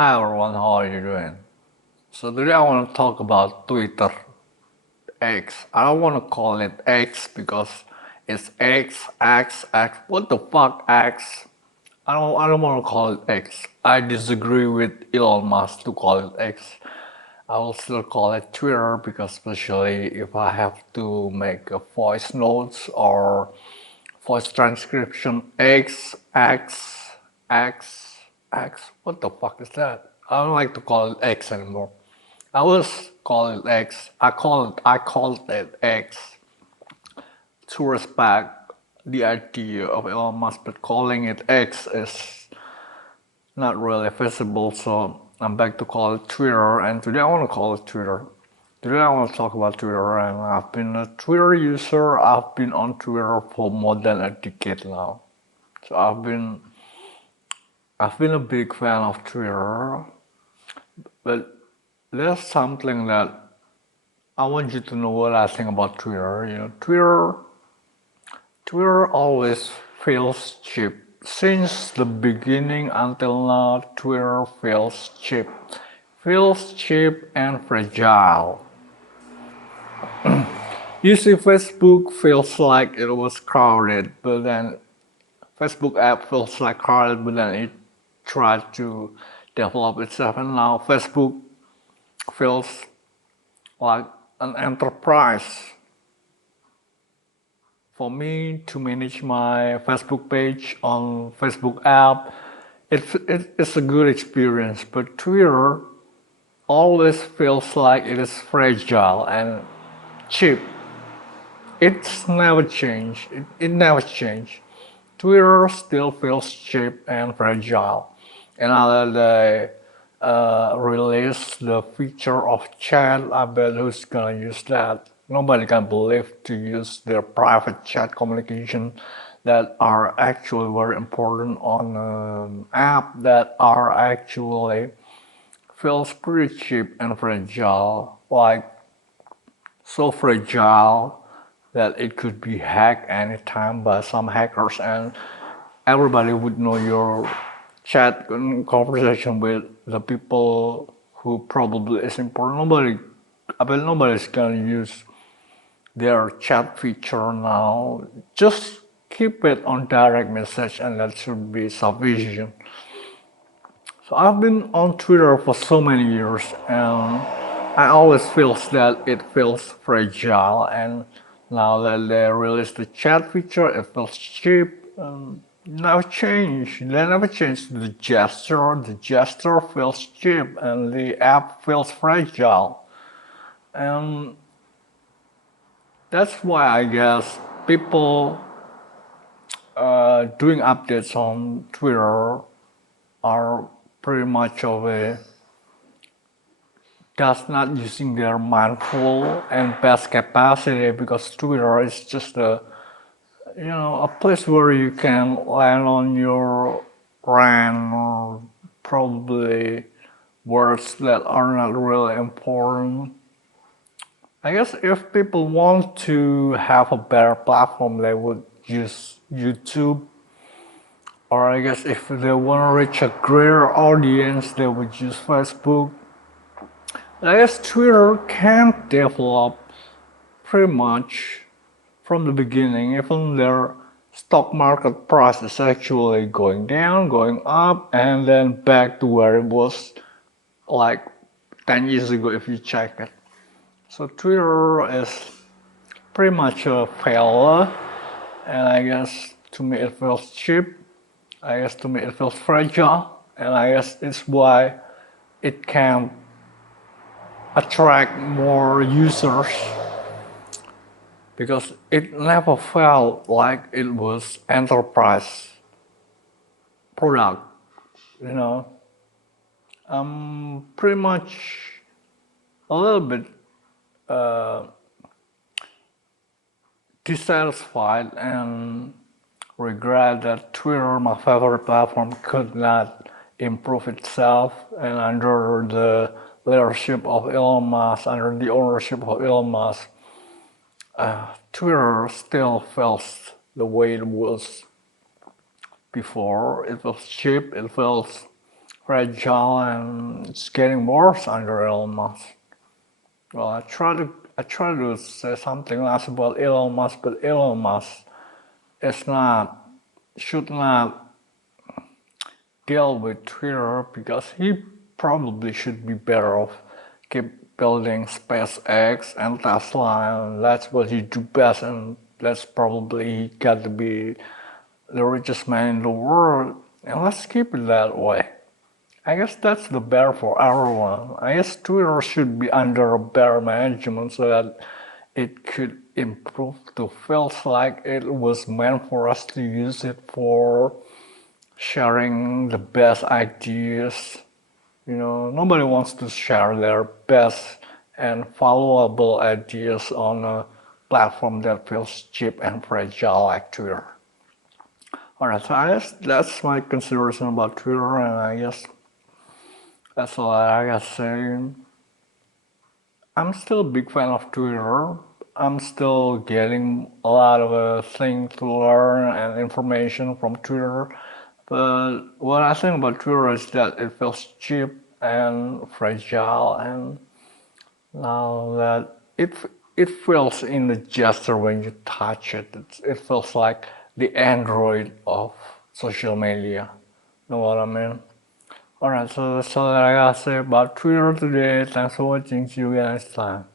Hi everyone, how are you doing? So today I want to talk about Twitter X. I don't want to call it X because it's X. What the fuck X? I don't want to call it X. I disagree with Elon Musk to call it X. I will still call it Twitter because especially if I have to make a voice notes or voice transcription X. What the fuck is that? I don't like to call it X anymore. I was call it X. I called it X to respect the idea of Elon Musk, but calling it X is not really feasible. So I'm back to call it Twitter, and today I want to call it Twitter. Today I want to talk about Twitter, and I've been a Twitter user. I've been on Twitter for more than a decade now. So I've been a big fan of Twitter, but there's something that I want you to know what I think about Twitter. Twitter always feels cheap. Since the beginning until now, Twitter feels cheap and fragile. You see, Facebook feels like it was crowded, but then Facebook app feels like crowded, but then it tried to develop itself, and now Facebook feels like an enterprise. For me to manage my Facebook page on Facebook app, it's a good experience, but Twitter always feels like it is fragile and cheap. It's never changed. It never changed. Twitter still feels cheap and fragile. And now that they release the feature of chat, I bet who's gonna use that? Nobody can believe to use their private chat communication that are actually very important on an app that are actually feels pretty cheap and fragile, like so fragile that it could be hacked anytime by some hackers, and everybody would know your chat conversation with the people who probably is important. I bet nobody's gonna use their chat feature now. Just keep it on direct message and that should be sufficient. So I've been on Twitter for so many years, and I always feel that it feels fragile, and now that they released the chat feature, it feels cheap. Never change. They never changed the gesture. The gesture feels cheap, and the app feels fragile. And that's why I guess people doing updates on Twitter are pretty much of a does not using their mindful and best capacity, because Twitter is just a place where you can land on your rant or probably words that are not really important. I guess if people want to have a better platform, they would use YouTube. Or I guess if they want to reach a greater audience, they would use Facebook. I guess Twitter can develop pretty much from the beginning, even their stock market price is actually going down, going up, and then back to where it was like 10 years ago if you check it. So Twitter is pretty much a failure, and I guess to me it feels cheap. I guess to me it feels fragile, and I guess it's why it can attract more users because it never felt like it was enterprise product, you know. I'm pretty much a little bit uh, dissatisfied and regret that Twitter, my favorite platform, could not improve itself, and under the leadership of Elon Musk, under the ownership of Elon Musk, Twitter still feels the way it was before. It feels cheap, it feels fragile and it's getting worse under Elon Musk. Well, I try to say something else about Elon Musk, but Elon Musk is not should not deal with Twitter because he probably should be better off keep building SpaceX and Tesla, and that's what he do best, and that's probably he got to be the richest man in the world, and let's keep it that way. I guess that's the better for everyone. I guess Twitter should be under a better management so that it could improve to feels like it was meant for us to use it for sharing the best ideas. Nobody wants to share their best and followable ideas on a platform that feels cheap and fragile like Twitter. Alright, so I guess that's my consideration about Twitter, and I guess that's all I gotta say. I'm still a big fan of Twitter. I'm still getting a lot of things to learn and information from Twitter. But what I think about Twitter is that it feels cheap and fragile, and now that it feels in the gesture when you touch it. It feels like the Android of social media. Know what I mean? Alright, so that's all that I gotta say about Twitter today. Thanks for watching. See you guys next time.